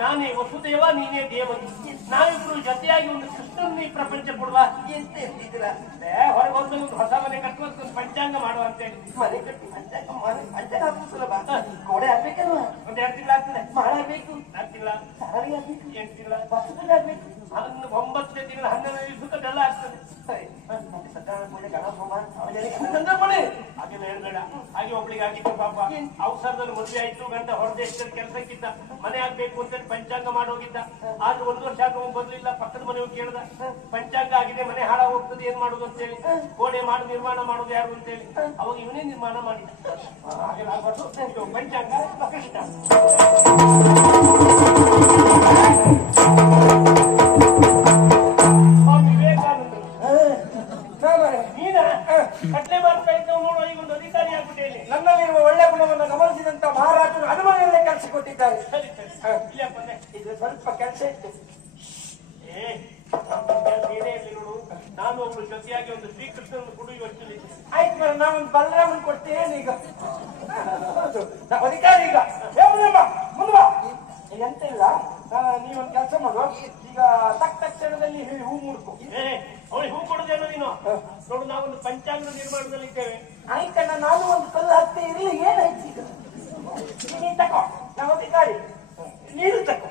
ನಾನೇ ವಸುದೇವ, ನೀನೇ ದೇವನಿ. ನಾವಿಬ್ರು ಜೊತೆಯಾಗಿ ಒಂದು ಕೃಷ್ಣನ್ ಈ ಪ್ರಪಂಚ ಕೊಡುವ ಎಂತ ಎಂತಿದ್ರ ಹೊರಗೆ ಒಂದು ಹೊಸ ಮನೆ ಕಟ್ಟುವ ಪಂಚಾಂಗ ಮಾಡುವ ಅಂತೇಳಿ. ಮನೆ ಕಟ್ಟಿ ಪಂಚಾಂಗ ಹಾಕುದು ಸುಲಭ, ಗೋಡೆ ಹಾಕ್ಬೇಕಲ್ವ? ಒಂದ್ 2 ತಿಂಗಳು ಆಗ್ತದೆ. ಮಾಡಬೇಕು, ಆಗ್ತಿಲ್ಲ. ಸಾರಿ ಆಗ್ಬೇಕು, 8 ತಿಂಗಳ ಬಸದಲ್ಲಿ ಆಗ್ಬೇಕು, 9ನೇ ತಿಂಗಳು 11ನೇ ದಿವಸಕ್ಕೆಲ್ಲ ಆಗ್ತದೆ. ಸತ್ಯನಾರಾಯಣ ಪೂಜೆ, ಗಣ ಹೋಮ, ಹಾಗೆಲ್ಲ ಹೇಳ್ಬೇಡ. ಹಾಗೆ ಒಬ್ಳಿಗೆ ಆಗಿತ್ತು ಪಾಪ, ಅವಸರದಲ್ಲಿ ಮದುವೆ ಆಯ್ತು, ಗಂಡ ಹೊರದೇಶದಲ್ಲಿ ಕೆಲಸಕ್ಕಿದ್ದ, ಮನೆ ಆಗ್ಬೇಕು ಅಂತೇಳಿ ಪಂಚಾಂಗ ಮಾಡೋಗಿದ್ದ. ಆದ್ರೂ 1 ವರ್ಷ ಆಗ ಬರ್ಲಿಲ್ಲ. ಪಕ್ಕದ ಮನೆಯವ್ರು ಕೇಳ್ದ, ಪಂಚಾಂಗ ಆಗಿದೆ, ಮನೆ ಹಾಳ ಹೋಗ್ತದೆ, ಏನ್ ಮಾಡುದು ಅಂತೇಳಿ. ಗೋಡೆ ಮಾಡಿ ನಿರ್ಮಾಣ ಮಾಡುದು ಯಾರು ಅಂತೇಳಿ. ಅವಾಗ ಇವನೇ ನಿರ್ಮಾಣ ಮಾಡಿದ. ಹಾಗೆಲ್ಲ ಆಗ್ಬಾರ್ದು. ಇದು ಪಂಚಾಂಗ ಕೃಷ್ಣ. ನೀನ ಕಟ್ಲೆ ಮಾಡ್ತಾ ಇದ್ದವು ನೋಡು, ಈಗ ಒಂದು ಅಧಿಕಾರಿ ಆಗ್ಬಿಟ್ಟೇನೆ. ನನ್ನಲ್ಲಿರುವ ಒಳ್ಳೆ ಗುಣವನ್ನು ಗಮನಿಸಿದಂತ ಮಹಾರಾಜರು ಅನುಮನೆಯಲ್ಲೇ ಕೆಲಸ ಕೊಟ್ಟಿದ್ದಾರೆ. ಸರಿ ಸರಿ, ಇಲ್ಲಪ್ಪ ಇದು ಸ್ವಲ್ಪ ಕೆಲಸ ಇತ್ತು. ಏನೇ ಇರಲಿ ನೋಡು, ನಾನು ಒಬ್ಳು ಜೊತೆಯಾಗಿ ಒಂದು ಶ್ರೀಕೃಷ್ಣನ ಕೊಡು ಯೋಚನೆ. ಆಯ್ತು ಮೇಡಮ್, ನಾನೊಂದು ಬಲರಾಮನ್ ಕೊಡ್ತೇನೆ ಈಗ. ಅಧಿಕಾರಿ ಈಗ ಮುಂದೆ ಎಂತ ಇಲ್ಲ, ನೀವೊಂದು ಕೆಲಸ ಮಾಡುವ. ಈಗ ತಕ್ಷಣದಲ್ಲಿ ಹೂ ಮುಡ್ಕೊ. ಅವಳಿಗೆ ಹೂ ಕೊಡುದೇನೋ ನೀನು ನೋಡು. ನಾವೊಂದು ಪಂಚಾಂಗದ ನಿರ್ಮಾಣದಲ್ಲಿ ಇದ್ದೇವೆ. ಆಯ್ತಣ್ಣ, ನಾನು ಒಂದು ಕಲ್ಲು ಹಾಕ್ತೇ ಇರಲಿ. ಏನಾಯ್ತು ಈಗ? ನೀನು ತಕೋ, ನಾವು ಅಧಿಕಾರಿ, ನೀರು ತಕೋ.